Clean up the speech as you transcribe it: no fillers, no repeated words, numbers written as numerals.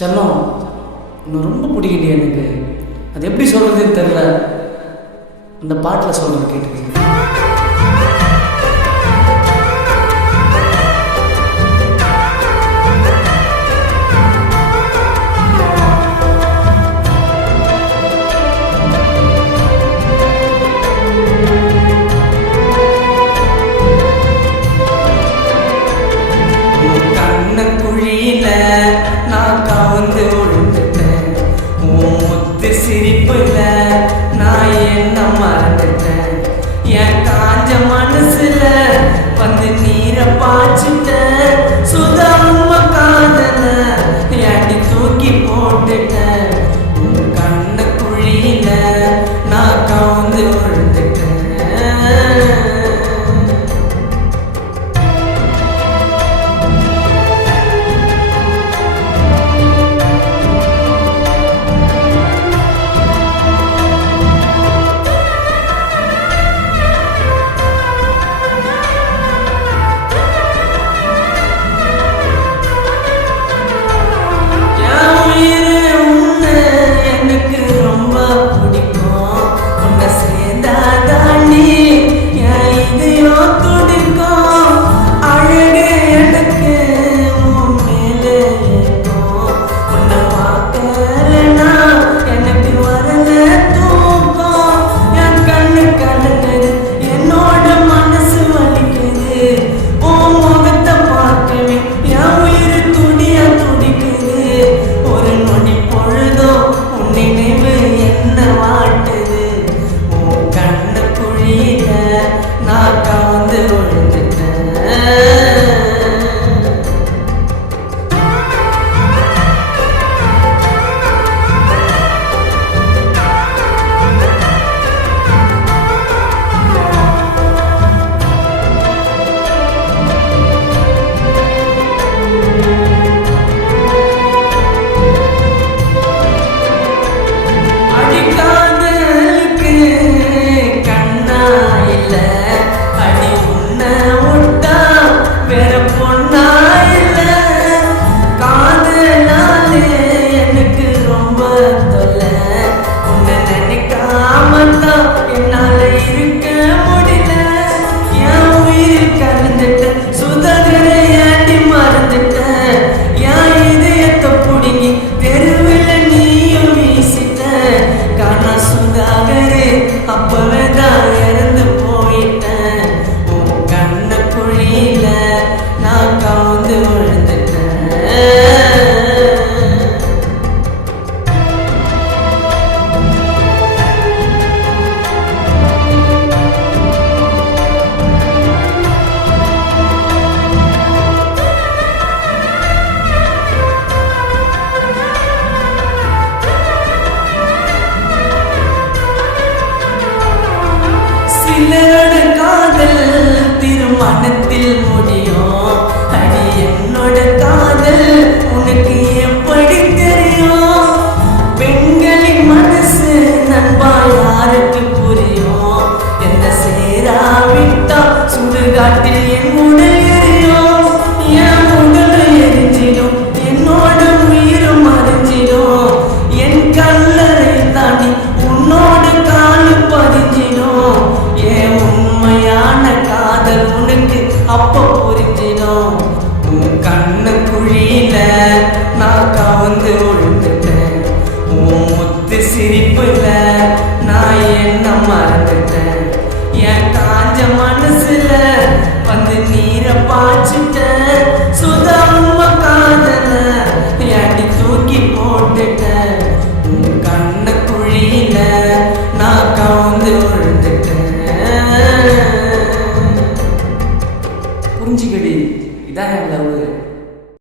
செல்லம் இன்னும் ரொம்ப பிடிக்கலையே எனக்கு. அது எப்படி சொல்கிறதுன்னு தெரில. அந்த பாட்டில் சொல்கிறேன், கேட்டுக்கீங்க. நான் கவுந்து விழுந்துட்டேன், முத்து சிரிப்புல நான் என்ன மறந்துட்டேன். என் காஞ்ச மனசுல வந்து நீரை பாய்ச்சிட்டேன். சுதம்ப காதல அடி தூக்கி போட்டுட்டேன். கண்ண குழியில நான் கவுந்து விழுந்துட்டேன். காதல் திருமணத்தில் முடியும். அடி என்னோட காதல் உனக்கு எப்படி தெரியும்? பெண்களின் மனசு நண்பா யாருக்கு புரியும்? என்ன சேராவிட்டா சுடுகாட்டில் என் உடல் எரியும். என் உடல் எரிஞ்சிடும், என்னோட உயிரும் மறைஞ்சிடும். என் கல்லறை தாண்டி உன்னோட காலு பதிஞ்சிடும். என் உண்மையான காதல் உனக்கு அப்ப புரிஞ்சிடும். உன் கண்ண குழியில நான் கவுந்து விழுந்துட்டேன். உன் முத்து சிரிப்புல நான் என்ன மறந்துட்டேன். என் காஞ்ச மனசுல வந்து நீரை பாய்ச்சிட்டேன். சுதம்ப காதல அடி தூக்கி போட்டுட்டேன். உன் கண்ண குழியில நான் கவுந்து